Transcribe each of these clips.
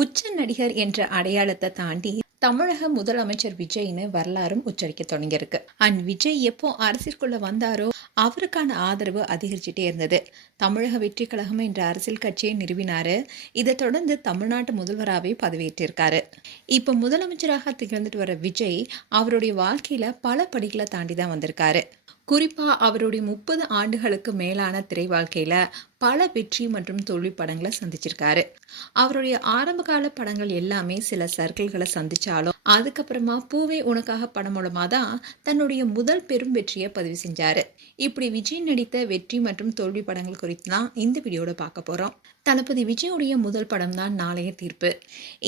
உச்ச நடிகர் என்ற அடையாளத்தை தாண்டி தமிழக முதலமைச்சர் விஜய்னு வரலாறும் உச்சரிக்க தொடங்கியிருக்கு. விஜய் எப்போ அரசியலுக்குள்ள வந்தாரோ அவருக்கான ஆதரவு அதிகரிச்சுட்டே இருந்தது. தமிழக வெற்றி கழகம் என்ற அரசியல் கட்சியை நிறுவினாரு. இதை தொடர்ந்து தமிழ்நாட்டு முதல்வராகவே பதவியேற்றிருக்காரு. இப்போ முதலமைச்சராக திகழ்ந்துட்டு வர விஜய் அவருடைய வாழ்க்கையில பல படிகளை தாண்டி தான் வந்திருக்காரு. குறிப்பா அவருடைய 30 ஆண்டுகளுக்கு மேலான திரை வாழ்க்கையில பல வெற்றி மற்றும் தோல்வி படங்களை சந்திச்சிருக்காரு. அவருடைய ஆரம்ப கால படங்கள் எல்லாமே சில சர்க்கிள்களை சந்திச்சாலும் அதுக்கப்புறமா பூவே உனக்காக படம் மூலமா தான் தன்னுடைய முதல் பெரும் வெற்றியை பதிவு செஞ்சாரு. இப்படி விஜய் நடித்த வெற்றி மற்றும் தோல்வி படங்கள் குறித்து தான் இந்த வீடியோட பார்க்க போறோம். தளபதி விஜயுடைய முதல் படம் தான் நாளைய தீர்ப்பு.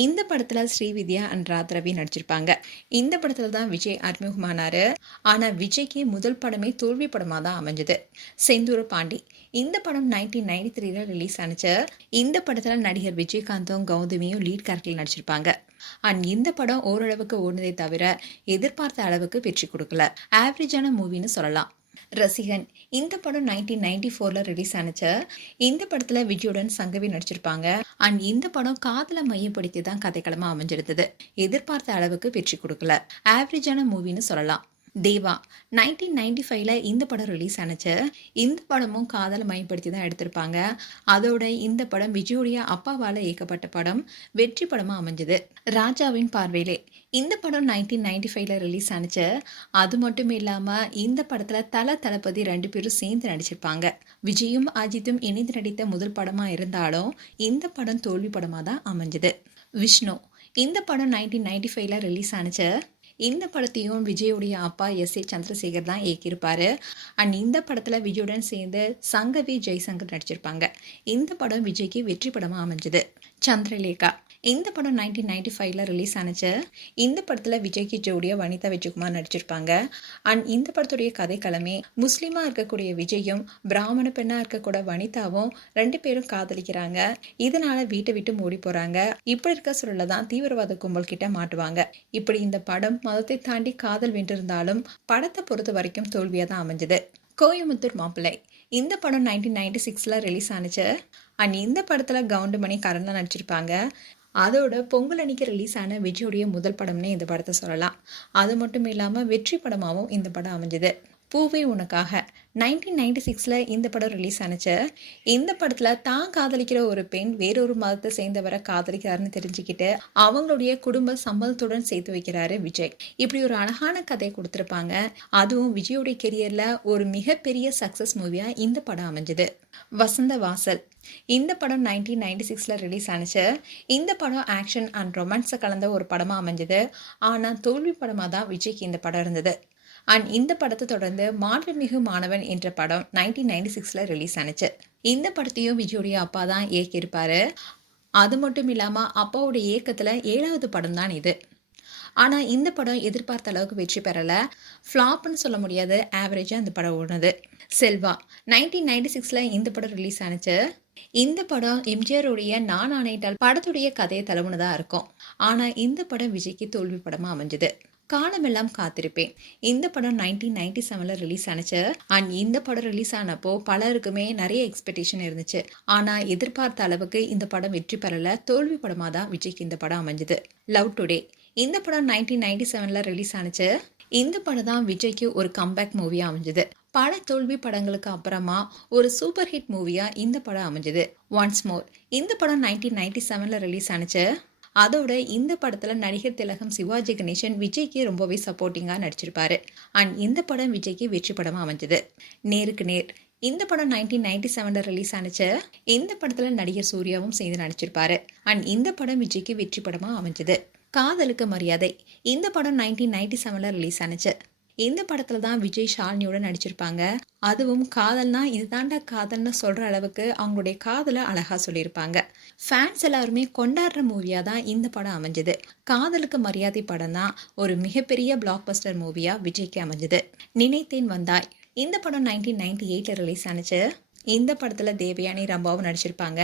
இந்த படத்துல ஸ்ரீவித்யா அண்ட் ராத்ரவி நடிச்சிருப்பாங்க. இந்த படத்துல தான் விஜய் அறிமுகமானாரு. ஆனா விஜய்க்கு முதல் படமே தோல்வி படமா தான் அமைஞ்சது. செந்தூர பாண்டி இந்த படம் 1993 ரிலீஸ் ஆனிச்சு. இந்த படத்துல நடிகர் விஜயகாந்தும் கௌதமியும் லீட் கேரக்டர்ல நடிச்சிருப்பாங்க. இந்த படம் ஓரளவுக்கு ஓடுனதே தவிர எதிர்பார்த்த அளவுக்கு வெற்றி கொடுக்கல. ஆவரேஜான மூவின்னு சொல்லலாம். ரசிகன் இந்த படம் 1994 ரிலீஸ் ஆனிச்சு. இந்த படத்துல விஜயுடன் சங்கவி நடிச்சிருப்பாங்க. இந்த படம் காதலை மையப்படுத்தி தான் கதைக்களமா அமைஞ்சிருந்தது. எதிர்பார்த்த அளவுக்கு வெற்றி கொடுக்கல. ஆவரேஜான மூவின்னு சொல்லலாம். தேவா 1995 இந்த படம் ரிலீஸ் ஆனிச்சு. இந்த படமும் காதலை மையப்படுத்தி தான் எடுத்திருப்பாங்க. அதோட இந்த படம் விஜயுடைய அப்பாவால இயக்கப்பட்ட படம். வெற்றி படமா அமைஞ்சது. ராஜாவின் பார்வையிலே இந்த படம் 1995 ரிலீஸ் ஆனிச்சு. அது மட்டும் இல்லாம இந்த படத்துல தளபதி 2 பேரும் சேர்ந்து நடிச்சிருப்பாங்க. விஜயும் அஜித்தும் இணைந்து நடித்த முதல் படமா இருந்தாலும் இந்த படம் தோல்வி படமா தான் அமைஞ்சது. விஷ்ணு இந்த படம் 1995 ரிலீஸ் ஆனிச்சு. இந்த படத்தையும் விஜயுடைய அப்பா எஸ். ஏ. சந்திரசேகர் தான் இயக்கியிருப்பாரு. இந்த படத்துல விஜயுடன் சேர்ந்து சங்கவி ஜெய்சங்கர் நடிச்சிருப்பாங்க. இந்த படம் விஜய்க்கு வெற்றி படமா அமைஞ்சது. சந்திரலேகா இந்த படம் 1995 ரிலீஸ் ஆனிச்சு. இந்த படத்துல விஜய்க்கு ஜோடியா வனிதா விஜயகுமார் நடிச்சிருப்பாங்க. இந்த படத்துடைய கதைக்களமே முஸ்லீமா இருக்கக்கூடிய விஜயும் பிராமண பெண்ணா இருக்கக்கூட வனிதாவும் 2 பேரும் காதலிக்கிறாங்க. இதனால வீட்டை விட்டு ஓடி போறாங்க. இப்படி இருக்க சொல்லதான் தீவிரவாத கும்பல் கிட்ட மாட்டுவாங்க. இப்படி இந்த படம் மதத்தை தாண்டி காதல் வென்றிருந்தாலும் படத்தை பொறுத்த வரைக்கும் தோல்வியா தான் அமைஞ்சது. கோயம்புத்தூர் மாப்பிள்ளை இந்த படம் 1996 ரிலீஸ் ஆனிச்சு. இந்த படத்துல கவுண்டமணி கரண்லாம் நடிச்சிருப்பாங்க. அதோட பொங்கல் அன்னைக்கு ரிலீஸ் ஆன விஜயுடைய முதல் படம்னே இந்த படத்தை சொல்லலாம். அது மட்டும் இல்லாமல் வெற்றி படமாகவும் இந்த படம் அமைஞ்சது. பூவே உனக்காக 1996 இந்த படம் ரிலீஸ் ஆனிச்சு. இந்த படத்தில் தான் காதலிக்கிற ஒரு பெண் வேறொரு மதத்தை சேர்ந்தவரை காதலிக்கிறாருன்னு தெரிஞ்சுக்கிட்டு அவங்களுடைய குடும்ப சம்மதத்துடன் சேர்த்து வைக்கிறாரு விஜய். இப்படி ஒரு அழகான கதையை கொடுத்துருப்பாங்க. அதுவும் விஜயோடைய கெரியரில் ஒரு மிகப்பெரிய சக்ஸஸ் மூவியாக இந்த படம் அமைஞ்சது. வசந்த வாசல் இந்த படம் 1996 ரிலீஸ் ஆனிச்சு. இந்த படம் ஆக்ஷன் அண்ட் ரொமான்ஸை கலந்த ஒரு படமாக அமைஞ்சது. ஆனால் தோல்வி படமாக தான் விஜய்க்கு இந்த படம் இருந்தது. இந்த படத்தை தொடர்ந்து மாண்புமிகு மாணவன் என்ற படம் 1996 ரிலீஸ் ஆனிச்சு. இந்த படத்தையும் விஜயுடைய அப்பா தான் இயக்கியிருப்பாரு. அது மட்டும் இல்லாமல் அப்பாவுடைய இயக்கத்தில் 7வது படம் தான் இது. ஆனால் இந்த படம் எதிர்பார்த்த அளவுக்கு வெற்றி பெறலை. ஃப்ளாப்னு சொல்ல முடியாது, ஆவரேஜாக இந்த படம் ஓடுனது. செல்வா 1996 இந்த படம் ரிலீஸ் ஆனிச்சு. இந்த படம் எம்ஜிஆருடைய நான் ஆணையிட்டால் படத்துடைய கதையை தழுவுனதாக இருக்கும். ஆனால் இந்த படம் விஜய்க்கு தோல்வி படமாக அமைஞ்சது. காலமெல்லாம் காத்திருப்பேன் இந்த படம் 1997 ரிலீஸ் ஆனிச்சு. இந்த படம் ரிலீஸ் ஆனப்போ பலருக்குமே நிறைய எக்ஸ்பெக்டேஷன் இருந்துச்சு. ஆனால் எதிர்பார்த்த அளவுக்கு இந்த படம் வெற்றி பெறல. தோல்வி படமாக தான் விஜய்க்கு இந்த படம் அமைஞ்சது. லவ் டுடே இந்த படம் 1997 ரிலீஸ் ஆனிச்சு. இந்த படம் தான் விஜய்க்கு ஒரு கம்பேக் மூவியா அமைஞ்சது. பல தோல்வி படங்களுக்கு அப்புறமா ஒரு சூப்பர் ஹிட் மூவியா இந்த படம் அமைஞ்சது. ஒன்ஸ் மோர் இந்த படம் 1997 ரிலீஸ் ஆனிச்சு. அதோட இந்த படத்துல நடிகர் திலகம் சிவாஜி கணேசன் விஜய்க்கு ரொம்பவே சப்போர்ட்டிங்கா நடிச்சிருப்பாரு. இந்த படம் விஜய்க்கு வெற்றி படமா அமைஞ்சது. நேருக்கு நேர் இந்த படம் 1997 ரிலீஸ் ஆனிச்சு. இந்த படத்துல நடிகர் சூர்யாவும் சேர்ந்து நடிச்சிருப்பாரு. இந்த படம் விஜய்க்கு வெற்றி படமா அமைஞ்சது. காதலுக்கு மரியாதை இந்த படம் 1997 ரிலீஸ் ஆனிச்சு. இந்த படத்துல தான் விஜய் ஷாலினியோட நடிச்சிருப்பாங்க. அதுவும் காதல்னா இதுதாண்டா காதல்னு சொல்ற அளவுக்கு அவங்களுடைய காதலை அழகா சொல்லியிருப்பாங்க. ஃபேன்ஸ் எல்லாருமே கொண்டாடுற மூவியா தான் இந்த படம் அமைஞ்சது. காதலுக்கு மரியாதை படம் தான் ஒரு மிகப்பெரிய பிளாக் பஸ்டர் மூவியா விஜய்க்கு அமைஞ்சது. நினைத்தேன் வந்தாய் இந்த படம் 1998 ரிலீஸ் ஆனிச்சு. இந்த படத்துல தேவயானி ரம்பாவும் நடிச்சிருப்பாங்க.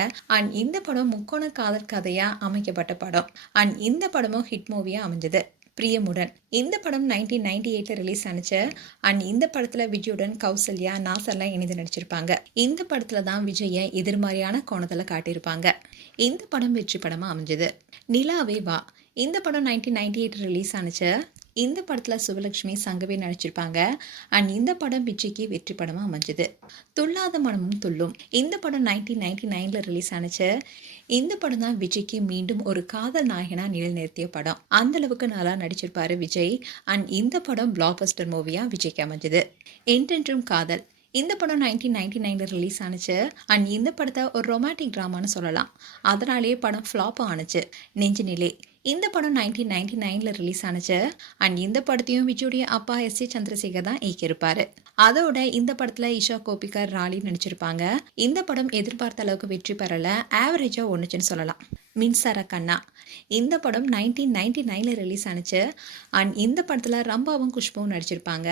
இந்த படம் முக்கோண காதல் கதையா அமைக்கப்பட்ட படம். இந்த படமும் ஹிட் மூவியா அமைஞ்சது. பிரியமுடன் இந்த படம் 1998 ரிலீஸ் ஆனிச்சு. அண்ட் இந்த படத்துல விஜயுடன் கௌசல்யா, நாசர்லாம் இணைந்து நடிச்சிருப்பாங்க. இந்த படத்துல தான் விஜயை எதிர்மறையான கோணத்துல காட்டியிருப்பாங்க. இந்த படம் வெற்றி படமா அமைஞ்சது. நிலாவே வா இந்த படம் 1998 ரிலீஸ் ஆனிச்சு. இந்த படத்துல சுவலட்சுமி, சங்கவி நடிச்சிருப்பாங்க. அண்ட் இந்த படம் விஜய்க்கு வெற்றி படமா அமைஞ்சது. துள்ளாத மனமும் துள்ளும் இந்த படம் 1999 ரிலீஸ் ஆனிச்சு. இந்த படம் தான் விஜய்க்கு மீண்டும் ஒரு காதல் நாயகனா நிலைநிறுத்திய படம். அந்த அளவுக்கு நல்லா நடிச்சிருப்பாரு விஜய். அண்ட் இந்த படம் பிளாக் பஸ்டர் மூவியா விஜய்க்கு அமைஞ்சது. என்றென்றும் காதல் இந்த படம் 1999 ரிலீஸ் ஆனிச்சு. அண்ட் இந்த படத்தை ஒரு ரொமான்டிக் ட்ராமான்னு சொல்லலாம். அதனாலேயே படம் ஃப்ளாப் ஆனிச்சு. நெஞ்சினிலே இந்த படம் 1999 ரிலீஸ் ஆனிச்சு. அண்ட் இந்த படத்தையும் விஜயுடைய அப்பா எஸ்.ஏ. சந்திரசேகர் தான் இயக்கியிருப்பாரு. அதோட இந்த படத்துல இஷா கோபிகர், ராலி நடிச்சிருப்பாங்க. இந்த படம் எதிர்பார்த்த அளவுக்கு வெற்றி பெறல, ஆவரேஜா ஒன்றுச்சுன்னு சொல்லலாம். மின்சார கண்ணா இந்த படம் 1999 ரிலீஸ் ஆனிச்சு. அண்ட் இந்த படத்துல ரம்பாவும் குஷ்புவும் நடிச்சிருப்பாங்க.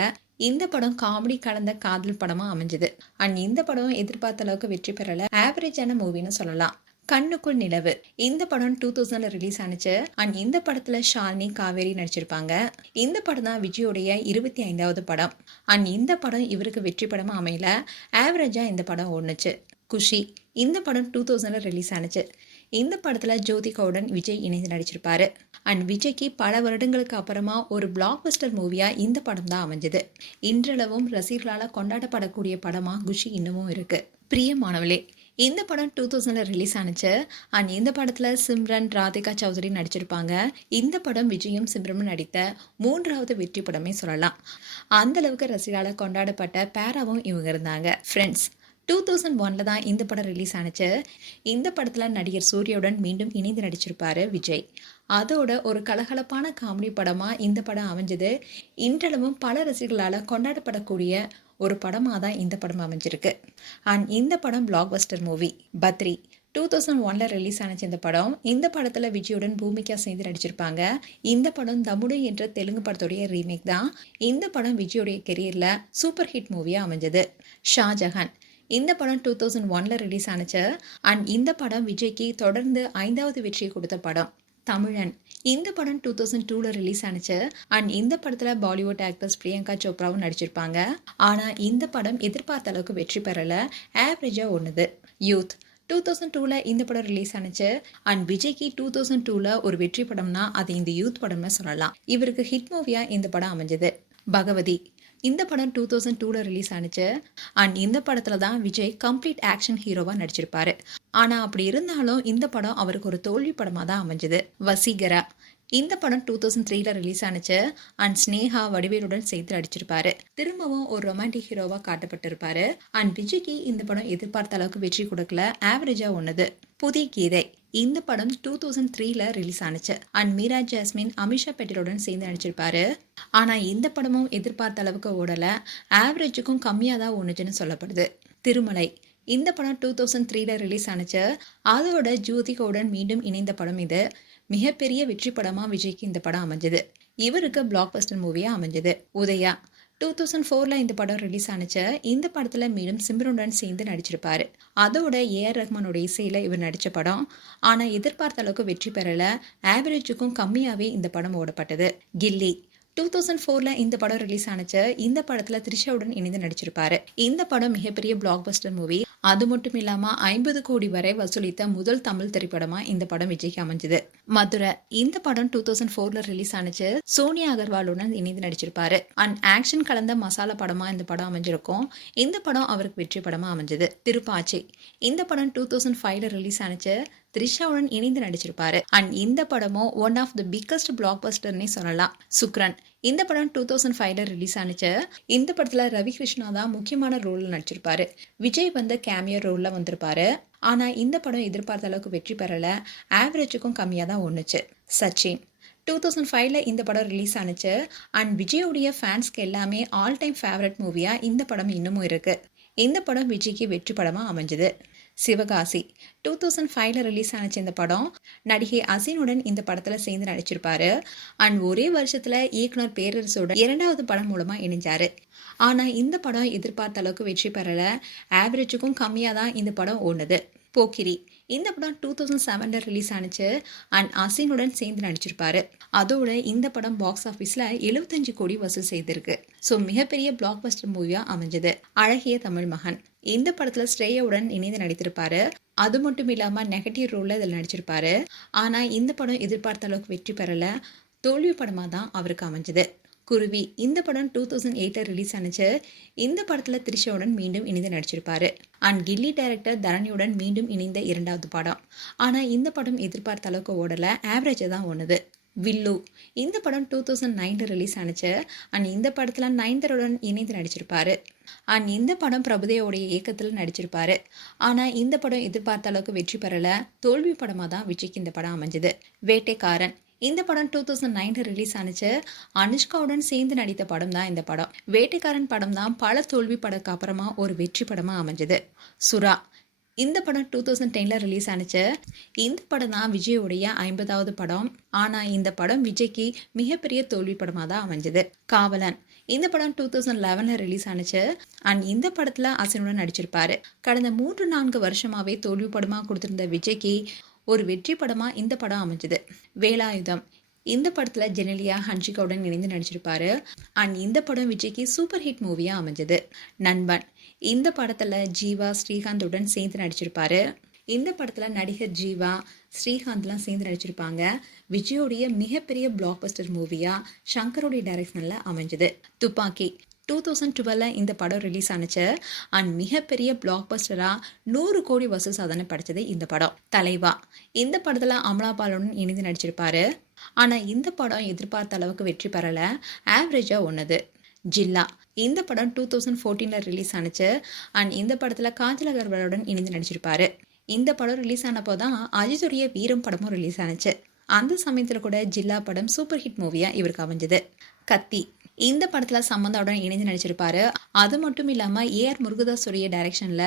இந்த படம் காமெடி கலந்த காதல் படமா அமைஞ்சது. அண்ட் இந்த படம் எதிர்பார்த்த அளவுக்கு வெற்றி பெறல, ஆவரேஜான மூவின்னு சொல்லலாம். கண்ணுக்குள் நிலவு இந்த படம் 2000 ரிலீஸ் ஆனிச்சு. அண்ட் இந்த படத்துல ஷாலினி, காவேரி நடிச்சிருப்பாங்க. இந்த படம் தான் விஜயோடைய 25வது படம். அண்ட் இந்த படம் இவருக்கு வெற்றி படமா அமையல, ஆவரேஜா இந்த படம் ஓடுனுச்சு. குஷி இந்த படம் 2000 ரிலீஸ் ஆனிச்சு. இந்த படத்துல ஜோதிகாவுடன் விஜய் இணைந்து நடிச்சிருப்பாரு. அண்ட் விஜய்க்கு பல வருடங்களுக்கு அப்புறமா ஒரு பிளாக் பஸ்டர் மூவியா இந்த படம் தான் அமைஞ்சது. இன்றளவும் ரசிகர்களால் கொண்டாடப்படக்கூடிய படமா குஷி இன்னமும் இருக்கு. பிரியமானவளே இந்த படம் 2000 ரிலீஸ் ஆனிச்சு. அண்ட் இந்த படத்துல சிம்ரன், ராதிகா சௌத்ரி நடிச்சிருப்பாங்க. இந்த படம் விஜயும் சிம்ரனும் நடித்த 3வது வெற்றி படமே சொல்லலாம். அந்த அளவுக்கு ரசிகர்களால் கொண்டாடப்பட்ட பேராவும் இவங்க இருந்தாங்க. ஃப்ரெண்ட்ஸ் 2001 தான் இந்த படம் ரிலீஸ் ஆனிச்சு. இந்த படத்துல நடிகர் சூர்யாவுடன் மீண்டும் இணைந்து நடிச்சிருப்பாரு விஜய். அதோட ஒரு கலகலப்பான காமெடி படமா இந்த படம் அமைஞ்சது. இன்றளவும் பல ரசிகர்களால் கொண்டாடப்படக்கூடிய ஒரு படமாக தான் இந்த படம் அமைஞ்சிருக்கு. அண்ட் இந்த படம் blockbuster movie. Badri 2001 release ஆனிச்சு. இந்த படம் இந்த படத்துல விஜயுடன் பூமிகா சேர்ந்து நடிச்சிருப்பாங்க. இந்த படம் தமுடு என்ற தெலுங்கு படத்துடைய ரீமேக் தான். இந்த படம் விஜயோடைய கெரியர்ல சூப்பர் ஹிட் மூவியா அமைஞ்சது. ஷாஜஹான் இந்த படம் 2001 ரிலீஸ் ஆனிச்சு. அண்ட் இந்த படம் விஜய்க்கு தொடர்ந்து 5வது வெற்றியை கொடுத்த படம். தமிழன் இந்த படம் 2002 ரிலீஸ் ஆனிச்சு. அண்ட் இந்த படத்துல பாலிவுட் ஆக்டர்ஸ் பிரியங்கா சோப்ராவும் நடிச்சிருப்பாங்க. ஆனா இந்த படம் எதிர்பார்த்த அளவுக்கு வெற்றி பெறல, ஆவரேஜா ஒண்ணுது. யூத் 2002 இந்த படம் ரிலீஸ் ஆனிச்சு. அண்ட் விஜய்க்கு 2002 ஒரு வெற்றி படம்னா அது இந்த யூத் படம்னு சொல்லலாம். இவருக்கு ஹிட் மூவியா இந்த படம் அமைஞ்சது. பகவதி இந்த படம் 2002 ரிலீஸ் ஆனிச்சு. அண்ட் இந்த படத்துல தான் விஜய் கம்ப்ளீட் ஆக்ஷன் ஹீரோவா நடிச்சிருப்பாரு. ஆனா அப்படி இருந்தாலும் இந்த படம் அவருக்கு ஒரு தோல்வி படமா தான் அமைஞ்சது. வசீகரா இந்த படம் 2003 ரிலீஸ் ஆனிச்சு. அண்ட் ஸ்னேகா வடிவேலுடன் சேர்த்து நடிச்சிருப்பாரு. திரும்பவும் ஒரு ரொமான்டிக் ஹீரோவா காட்டப்பட்டிருப்பாரு. அண்ட் விஜய்க்கு இந்த படம் எதிர்பார்த்த அளவுக்கு வெற்றி கொடுக்கல, ஆவரேஜா ஒண்ணுது. புதிய கீதை இந்த படம் 2003 ரிலீஸ் ஆனிச்சு. அண்ட் மீரா ஜாஸ்மின், அமிஷா பெட்டலுடன் சேர்ந்து நடிச்சிருப்பாரு. ஆனா இந்த படமும் எதிர்பார்த்த அளவுக்கு ஓடல, ஆவரேஜுக்கும் கம்மியா தான் ஒண்ணுச்சுன்னு சொல்லப்படுது. திருமலை இந்த படம் 2003 ரிலீஸ் ஆனிச்சு. அதோட ஜோதிகாவுடன் மீண்டும் இணைந்த படம் இது. மிகப்பெரிய வெற்றி படமா விஜய்க்கு இந்த படம் அமைஞ்சது. இவருக்கு பிளாக் பஸ்டர் மூவியா அமைஞ்சது. உதயா 2004 இந்த படம் ரிலீஸ் ஆனிச்சு. இந்த படத்துல மீண்டும் சிம்ரனுடன் சேர்ந்து நடிச்சிருப்பாரு. அதோட ஏஆர் ரஹ்மானோட இசையில இவர் நடிச்ச படம். ஆனா எதிர்பார்த்த அளவுக்கு வெற்றி பெறல, ஆவரேஜுக்கும் கம்மியாவே இந்த படம் ஓடப்பட்டது. கில்லி 2004 இந்த படம் ரிலீஸ் ஆனிச்சு. இந்த படத்துல த்ரிஷாவுடன் இணைந்து நடிச்சிருப்பாரு. இந்த படம் மிகப்பெரிய பிளாக் பஸ்டர் மூவி. அது மட்டும் இல்லாம 50 கோடி வரை வசூலித்த முதல் தமிழ் திரைப்படமா இந்த படம் விஜய்க்கு அமைஞ்சது. மதுரை இந்த படம் 2004 ரிலீஸ் ஆனிச்சு. சோனியா அகர்வாலுடன் இணைந்து நடிச்சிருப்பாரு. அண்ட் ஆக்ஷன் கலந்த மசாலா படமா இந்த படம் அமைஞ்சிருக்கும். இந்த படம் அவருக்கு வெற்றி படமா அமைஞ்சது. திருப்பாச்சி இந்த படம் 2005 ரிலீஸ் ஆனிச்சு. த்ரிஷாவுடன் இணைந்து நடிச்சிருப்பாரு. அண்ட் இந்த படமும் ஒன் ஆஃப் தி பிக்கஸ்ட் பிளாக் பஸ்டர்னே சொல்லலாம். சுக்ரன் இந்த படம் 2005 ரிலீஸ் ஆனிச்சு. இந்த படத்துல ரவி கிருஷ்ணா தான் முக்கியமான ரோல்ல நடிச்சிருப்பாரு. விஜய் வந்து கேமியோ ரோல்ல வந்திருப்பாரு. ஆனா இந்த படம் எதிர்பார்த்த அளவுக்கு வெற்றி பெறல, ஆவரேஜுக்கும் கம்மியா தான் ஒண்ணுச்சு. சச்சின் 2005 இந்த படம் ரிலீஸ் ஆனிச்சு. அண்ட் விஜயோடைய ஃபேன்ஸ்க்கு எல்லாமே ஆல் டைம் ஃபேவரட் மூவியா இந்த படம் இன்னமும் இருக்கு. இந்த படம் விஜய்க்கு வெற்றி படமா அமைஞ்சது. சிவகாசி 2005 ரிலீஸ் ஆனிச்சு. இந்த படம் நடிகை அசினுடன் இந்த படத்துல சேர்ந்து நடிச்சிருப்பாரு. அண்ட் ஒரே வருஷத்துல இயக்குனர் பேரரசோட 2வது படம் மூலமா இணைஞ்சாரு. ஆனா இந்த படம் எதிர்பார்த்த அளவுக்கு வெற்றி பெறல, ஆவரேஜுக்கும் கம்மியா தான் இந்த படம் ஓடுனது. போக்கிரி இந்த படம் 2007 ரிலீஸ் ஆனிச்சு அண்ட் அசினுடன் சேர்ந்து நடிச்சிருப்பாரு. அதோட இந்த படம் பாக்ஸ் ஆஃபீஸில் 75 கோடி வசூல் செய்திருக்கு. ஸோ மிகப்பெரிய பிளாக் பஸ்டர் மூவியாக அமைஞ்சது. அழகிய தமிழ் மகன் இந்த படத்தில் ஸ்ரேயாவுடன் இணைந்து நடித்திருப்பாரு. அது மட்டும் இல்லாமல் நெகட்டிவ் ரோலில் இதில் நடிச்சிருப்பாரு. ஆனால் இந்த படம் எதிர்பார்த்த அளவுக்கு வெற்றி பெறலை. தோல்வி படமாக தான் அவருக்கு அமைஞ்சது. குருவி இந்த படம் 2008 ரிலீஸ் ஆனிச்சு. இந்த படத்தில் த்ரிஷாவுடன் மீண்டும் இணைந்து நடிச்சிருப்பாரு. அண்ட் கில்லி டைரக்டர் தரணியுடன் மீண்டும் இணைந்த இரண்டாவது படம். ஆனால் இந்த படம் எதிர்பார்த்த அளவுக்கு ஓடலை, ஆவரேஜாக தான் ஓடுது. வில்லு இந்த படம் 2009 ரிலீஸ் ஆனிச்சு. அண்ட் இந்த படத்தில் நயன்தாராவுடன் இணைந்து நடிச்சிருப்பாரு. அண்ட் இந்த படம் பிரபுதேவோடைய இயக்கத்தில் நடிச்சிருப்பாரு. ஆனால் இந்த படம் எதிர்பார்த்த அளவுக்கு வெற்றி பெறலை, தோல்வி படமாக தான் விஜய்க்கு இந்த படம் அமைஞ்சது. வேட்டைக்காரன் இந்த படம் 2009 ரிலீஸ் ஆனிச்சு. அனுஷ்காவுடன் சேர்ந்து நடித்த படம் தான் இந்த படம். வேட்டைக்காரன் படம் தான் பல தோல்வி படத்துக்கு அப்புறமா ஒரு வெற்றி படமாக அமைஞ்சது. சுறா இந்த படம் 2010 ரிலீஸ் ஆனிச்சு. இந்த படம் தான் விஜயோடைய 50வது படம். ஆனால் இந்த படம் விஜய்க்கு மிகப்பெரிய தோல்வி படமாக தான் அமைஞ்சது. காவலன் இந்த படம் 2011 ரிலீஸ் ஆனிச்சு. அண்ட் இந்த படத்தில் அசினுடன் நடிச்சிருப்பாரு. கடந்த 3-4 வருஷமாகவே தோல்வி படமாக கொடுத்திருந்த விஜய்க்கு ஒரு வெற்றி படமாக இந்த படம் அமைஞ்சது. வேலாயுதம் இந்த படத்தில் ஜெனிலியா ஹன்ஷிகாவுடன் இணைந்து நடிச்சிருப்பாரு. அண்ட் இந்த படம் விஜய்க்கு சூப்பர் ஹிட் மூவியாக அமைஞ்சது. நண்பன் இந்த படத்தில் ஜீவா ஸ்ரீகாந்துடன் சேர்ந்து நடிச்சிருப்பாரு. இந்த படத்தில் நடிகர் ஜீவா ஸ்ரீகாந்த்லாம் சேர்ந்து நடிச்சிருப்பாங்க. விஜயோடைய மிகப்பெரிய பிளாக் பஸ்டர் மூவியாக சங்கரோடைய டைரக்ஷனில் அமைஞ்சது. துப்பாக்கி 2012 இந்த படம் ரிலீஸ் ஆனிச்சு. அண்ட் மிகப்பெரிய பிளாக் பஸ்டராக 100 கோடி வசூல் சாதனை படைச்சது இந்த படம். தலைவா இந்த படத்தில் அமலாபாலுடன் இணைந்து நடிச்சிருப்பாரு. ஆனால் இந்த படம் எதிர்பார்த்த அளவுக்கு வெற்றி பெறலை, ஆவரேஜாக ஒன்றுது. ஜில்லா இந்த படம் 2014 ரிலீஸ் ஆனிச்சு. அண்ட் இந்த படத்தில் காஜல் அகர்வாலுடன் இணைந்து நடிச்சிருப்பாரு. இந்த படம் ரிலீஸ் ஆனப்போ தான் அஜித்துடைய வீரம் படமும் ரிலீஸ் ஆனிச்சு. அந்த சமயத்தில் கூட ஜில்லா படம் சூப்பர் ஹிட் மூவியாக இவருக்கு அமைஞ்சது. கத்தி இந்த படத்தில் சம்மந்தாவுடன் இணைந்து நடிச்சிருப்பாரு. அது மட்டும் இல்லாமல் ஏஆர் முருகதாஸுடைய டைரக்ஷனில்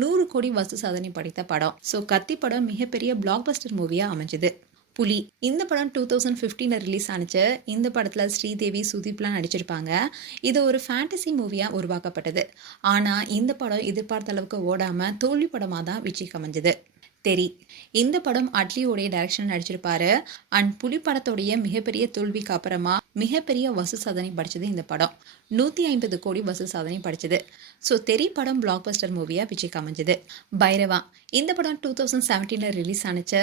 100 கோடி வசூல் சாதனை படைத்த படம். ஸோ கத்தி படம் மிகப்பெரிய பிளாக் பஸ்டர் மூவியாக அமைஞ்சது. புலி இந்த படம் 2015 ரிலீஸ் ஆனிச்சு. இந்த படத்தில் ஸ்ரீதேவி சுதீப்லாம் நடிச்சிருப்பாங்க. இது ஒரு ஃபேண்டசி மூவியாக உருவாக்கப்பட்டது. ஆனால் இந்த படம் எதிர்பார்த்த அளவுக்கு ஓடாமல் தோல்வி படமாக தான் விஜய்க்கு அமைஞ்சது. தெரி இந்த படம் அட்லியோடைய டைரக்ஷன் நடிச்சிருப்பாரு. அண்ட் புலி படத்தோடைய மிகப்பெரிய தோல்விக்கு அப்புறமா மிகப்பெரிய வசூல் சாதனை படிச்சது இந்த படம். 150 கோடி வசூல் சாதனை படிச்சது. ஸோ தெரி படம் பிளாக் பஸ்டர் மூவியாக விஜய்க்கு அமைஞ்சது. பைரவா இந்த படம் 2017 ரிலீஸ் ஆனிச்சு.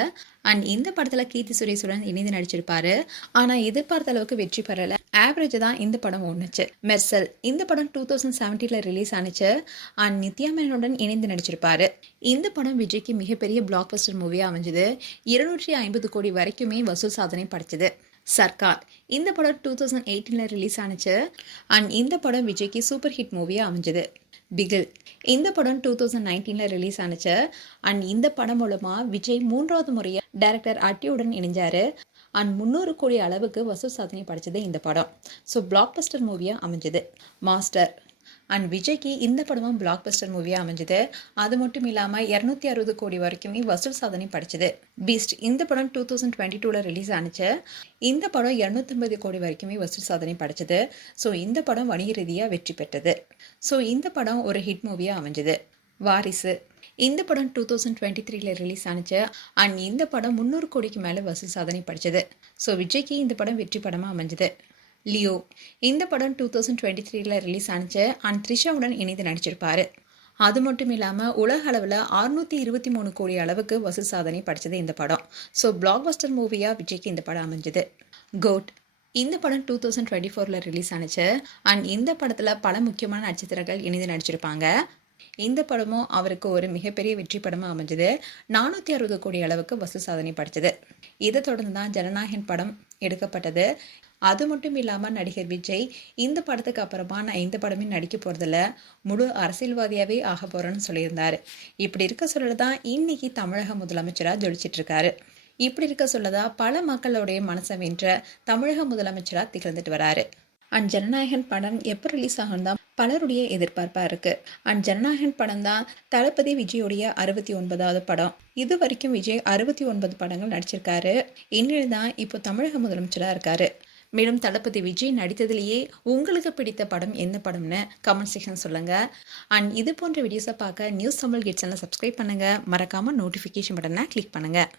அண்ட் இந்த படத்தில் கீர்த்தி சுரேஷுடன் இணைந்து நடிச்சிருப்பாரு. ஆனால் எதிர்பார்த்த அளவுக்கு வெற்றி பெறலை, ஆவரேஜ் தான் இந்த படம் ஓடுனுச்சு. மெர்சல் இந்த படம் 2017 ரிலீஸ் ஆனிச்சு. அண்ட் நித்யா மேனனுடன் இணைந்து நடிச்சிருப்பாரு. இந்த படம் விஜய்க்கு மிகப்பெரிய பிளாக் பஸ்டர் மூவியாக அமைஞ்சது. 250 கோடி வரைக்குமே வசூல் சாதனை படைச்சது. சர்க்கார் இந்த படம் 2018 ரிலீஸ் ஆனிச்சு. அண்ட் இந்த படம் விஜய்க்கு சூப்பர் ஹிட் மூவியாக அமைஞ்சது. பிகில் இந்த படம் 2019 ரிலீஸ் ஆனிச்சு. அண்ட் இந்த படம் மூலமாக விஜய் 3வது முறையாக டைரக்டர் அட்டியுடன் இணைஞ்சாரு. அண்ட் 300 கோடி அளவுக்கு வசூல் சாதனை படைச்சது இந்த படம். ஸோ பிளாக் பஸ்டர் மூவியாக அமைஞ்சது. மாஸ்டர் அண்ட் விஜய்க்கு இந்த படமும் பிளாக் பஸ்டர் மூவியாக அமைஞ்சது. அது மட்டும் இல்லாமல் 260 கோடி வரைக்குமே வசூல் சாதனை படிச்சது. பீஸ்ட் இந்த படம் 2022 ரிலீஸ் ஆனிச்சு. இந்த படம் 250 கோடி வரைக்குமே வசூல் சாதனை படைச்சது. ஸோ இந்த படம் வணிக ரீதியாக வெற்றி பெற்றது. ஸோ இந்த படம் ஒரு ஹிட் மூவியாக அமைஞ்சது. வாரிசு இந்த படம் 2023 ரிலீஸ் ஆனிச்சு. அண்ட் இந்த படம் 300 கோடிக்கு மேலே வசூல் சாதனை படிச்சது. ஸோ விஜய்க்கு இந்த படம் வெற்றி படமாக அமைஞ்சது. லியோ இந்த படம் 2023 ரிலீஸ் ஆனிச்சு. அண்ட் த்ரிஷாவுடன் இணைந்து நடிச்சிருப்பாரு. அது மட்டும் இல்லாமல் உலக அளவில் 623 கோடி அளவுக்கு வசூல் சாதனை படித்தது இந்த படம். ஸோ பிளாக் பஸ்டர் மூவியாக விஜய்க்கு இந்த படம் அமைஞ்சது. கோட் இந்த படம் 2024 ரிலீஸ் ஆனிச்சு. அண்ட் இந்த படத்தில் பல முக்கியமான நட்சத்திரங்கள் இணைந்து நடிச்சிருப்பாங்க. இந்த படமும் அவருக்கு ஒரு மிகப்பெரிய வெற்றி படமாக அமைஞ்சது. 460 கோடி அளவுக்கு வசூல் சாதனை படித்தது. இதை தொடர்ந்து தான் ஜனநாயகன் படம் எடுக்கப்பட்டது. அது மட்டும் இல்லாமல் நடிகர் விஜய் இந்த படத்துக்கு அப்புறமா நான் இந்த படமே நடிக்க போகிறதில்ல, முழு அரசியல்வாதியாகவே ஆக போகிறேன்னு சொல்லியிருந்தார். இப்படி இருக்க சொல்லதான் இன்னைக்கு தமிழக முதலமைச்சராக ஜொலிச்சிட்டு இருக்காரு. இப்படி இருக்க சொல்லதான் பல மக்களுடைய மனசை வென்ற தமிழக முதலமைச்சராக திகழ்ந்துட்டு வராரு. அண்ட் ஜனநாயகன் படம் எப்போ ரிலீஸ் ஆகும் தான் பலருடைய எதிர்பார்ப்பாக இருக்குது. அண்ட் ஜனநாயகன் படம் தான் தளபதி விஜயோடைய 69வது படம். இது வரைக்கும் விஜய் 69 படங்கள் நடிச்சிருக்காரு. இன்னில் தான் இப்போ தமிழக முதலமைச்சராக இருக்காரு. மேலும் தளபதி விஜய் நடித்ததிலேயே உங்களுக்கு பிடித்த படம் என்ன படம்னு கமெண்ட் செக்ஷன் சொல்லுங்கள். அண்ட் இது போன்ற வீடியோஸை பார்க்க நியூஸ் தமிழ் கிட்ஸ் சேனலை சப்ஸ்கிரைப் பண்ணுங்கள். மறக்காமல் நோட்டிஃபிகேஷன் பட்டனை கிளிக் பண்ணுங்கள்.